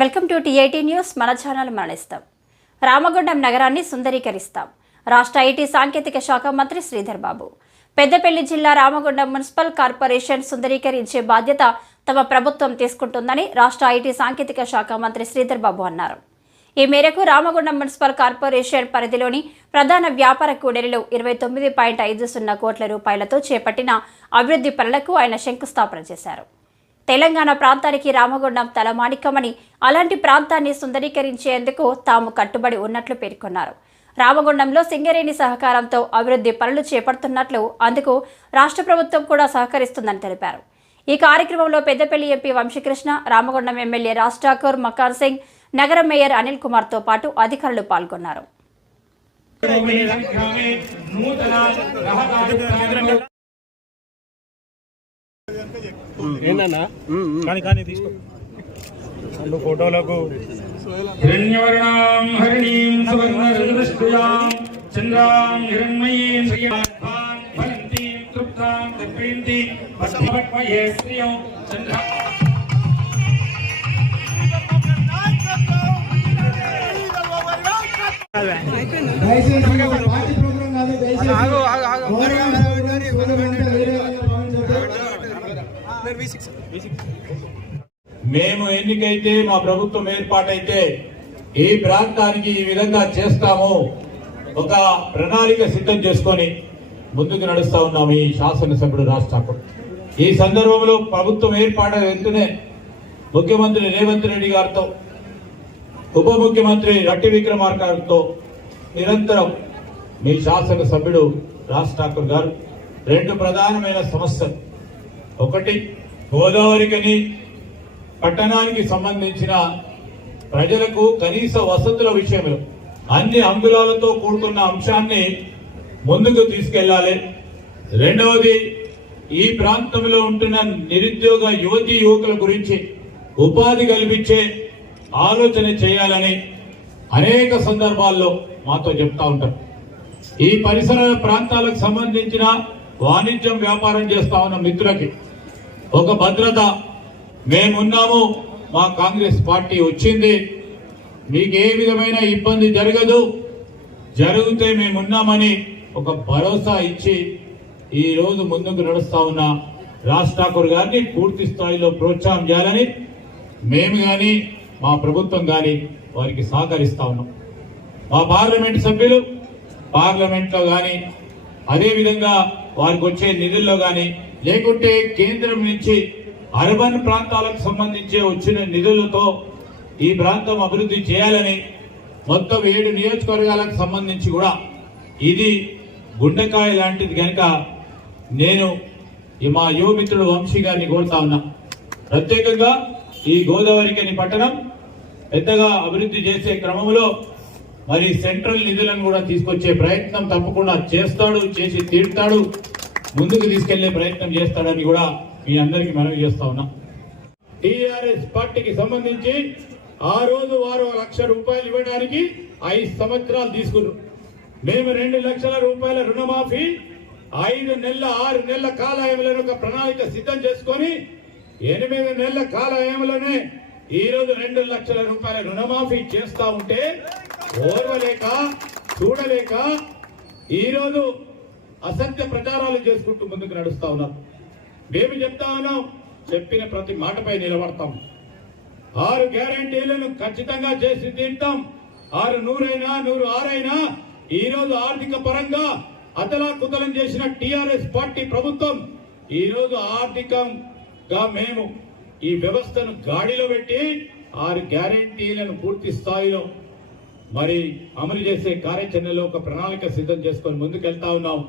Welcome to TIT news. మన channel మరణిస్తాం. రామగుండం నగరాన్ని సుందరీకరిస్తాం. రాష్ట్ర ఐటీ సాంకేతిక శాఖ మంత్రి శ్రీధర్ బాబు. పెద్దపల్లి జిల్లా రామగుండం మున్సిపల్ కార్పొరేషన్ సుందరీకరించే బాధ్యత తమ ప్రభుత్వం తీసుకుంటుందని రాష్ట్ర ఐటీ సాంకేతిక శాఖ మంత్రి శ్రీధర్ బాబు అన్నారు. ఈ మేరకు రామగుండం మున్సిపల్ కార్పొరేషన్ పరిధిలోని ప్రధాన వ్యాపార కూడలిలో ఇరవై తొమ్మిది పాయింట్ ఐదు సున్నా కోట్ల రూపాయలతో చేపట్టిన అభివృద్ధి పనులకు ఆయన శంకుస్థాపన చేశారు. తెలంగాణ ప్రాంతానికి రామగుండం తలమాణికమని అలాంటి ప్రాంతాన్ని సుందరీకరించేందుకు తాము కట్టుబడి ఉన్నట్లు పేర్కొన్నారు. రామగుండంలో సింగరేణి సహకారంతో అభివృద్ధి పనులు చేపడుతున్నట్లు అందుకు రాష్ట్ర ప్రభుత్వం కూడా సహకరిస్తుందని తెలిపారు. ఈ కార్యక్రమంలో పెద్దపల్లి ఎంపీ వంశీకృష్ణ రామగుండం ఎమ్మెల్యే రాజ్ ఠాకూర్ మకాన్ సింగ్ నగర మేయర్ అనిల్ కుమార్తో పాటు అధికారులు పాల్గొన్నారు. ఏంటన్నా కానీ కానీ తీసుకో. ఫోటోలకు. హిరణ్యవర్ణాం హరిణీం సువర్ణరుద్రష్టుయాం చంద్రాం హిరణ్మయీం శ్రియాభాం దయచేసి మేము ఎన్నికైతే మా ప్రభుత్వం ఏర్పాటైతే ఈ ప్రాంతానికి ఈ విధంగా చేస్తాము ఒక ప్రణాళిక సిద్ధం చేసుకొని ముందుకు నడుస్తా ఉన్నాం ఈ శాసనసభ్యుడు రాజ్ ఈ సందర్భంలో ప్రభుత్వం ఏర్పాటు వెంటనే ముఖ్యమంత్రి రేవంత్ రెడ్డి గారితో ఉప ముఖ్యమంత్రి రట్టి విక్రమార్ గారితో నిరంతరం మీ శాసనసభ్యుడు రాజ్ ఠాకూర్ గారు. రెండు ప్రధానమైన సమస్యలు. ఒకటి గోదావరికని పట్టణానికి సంబంధించిన ప్రజలకు కనీస వసతుల విషయంలో అన్ని అంగుళాలతో కూడుకున్న అంశాన్ని ముందుకు తీసుకెళ్ళాలి. రెండవది ఈ ప్రాంతంలో ఉంటున్న నిరుద్యోగ యువతి యువకుల గురించి ఉపాధి కల్పించే ఆలోచన చేయాలని అనేక సందర్భాల్లో మాతో చెప్తా ఉంటారు. ఈ పరిసర ప్రాంతాలకు సంబంధించిన వాణిజ్యం వ్యాపారం చేస్తా ఉన్న మిత్రులకి ఒక భద్రత మేమున్నాము. మా కాంగ్రెస్ పార్టీ వచ్చింది. మీకు ఏ విధమైన ఇబ్బంది జరగదు. జరిగితే మేమున్నామని ఒక భరోసా ఇచ్చి ఈ రోజు ముందుకు నడుస్తా ఉన్న రాజ్ ఠాకూర్ గారిని పూర్తి స్థాయిలో ప్రోత్సాహం చేయాలని మేము కానీ మా ప్రభుత్వం కానీ వారికి సహకరిస్తా ఉన్నాం. మా పార్లమెంట్ సభ్యులు పార్లమెంట్లో కానీ అదేవిధంగా వారికి వచ్చే నిధుల్లో కానీ లేకుంటే కేంద్రం నుంచి అర్బన్ ప్రాంతాలకు సంబంధించి వచ్చిన నిధులతో ఈ ప్రాంతం అభివృద్ధి చేయాలని మొత్తం ఏడు నియోజకవర్గాలకు సంబంధించి కూడా ఇది గుండెకాయ లాంటిది కనుక నేను ఈ మా యువమిత్రుడు వంశీ గారిని కోరుతా ఉన్నా. ప్రత్యేకంగా ఈ గోదావరికని పట్టణం పెద్దగా అభివృద్ధి చేసే క్రమంలో మరి సెంట్రల్ నిధులను కూడా తీసుకొచ్చే ప్రయత్నం తప్పకుండా చేస్తాడు చేసి తీరుతాడు. ముందుకు తీసుకెళ్ళే ప్రయత్నం చేస్తాడని కూడా మీ అందరికీ మనవి చేస్తా ఉన్నా. టీఆర్ఎస్ పార్టీకి సంబంధించి ఆ రోజు వారు లక్ష రూపాయలు ఇవ్వడానికి ఐదు సంవత్సరాలు తీసుకున్నారు. మేము రెండు లక్షల రూపాయల రుణమాఫీ ఐదు నెలల ఆరు నెలల కాలయంలో ఒక ప్రణాళిక సిద్ధం చేసుకొని ఎనిమిది నెలల కాలయంలోనే ఈ రోజు రెండు లక్షల రూపాయల రుణమాఫీ చేస్తా ఉంటే ఓర్వలేక చూడలేక ఈరోజు అసంఖ్య ప్రచారాలు చేసుకుంటూ ముందుకు నడుస్తా ఉన్నారు మేము చెప్తా ఉన్నాం చెప్పిన ప్రతి మాటపై నిలబడతాం. ఆరు గ్యారంటీలను ఖచ్చితంగా చేసి తీర్థం ఆరు నూరైనా నూరు ఆరైనా ఈ రోజు ఆర్థిక పరంగా అతలా కుతలం చేసిన టిఆర్ఎస్ పార్టీ ప్రభుత్వం ఈ రోజు ఆర్థికంగా మేము ఈ వ్యవస్థను గాడిలో పెట్టి ఆరు గ్యారంటీలను పూర్తి స్థాయిలో మరి అమలు చేసే కార్యాచరణలో ఒక ప్రణాళిక సిద్ధం చేసుకొని ముందుకెళ్తా ఉన్నాం.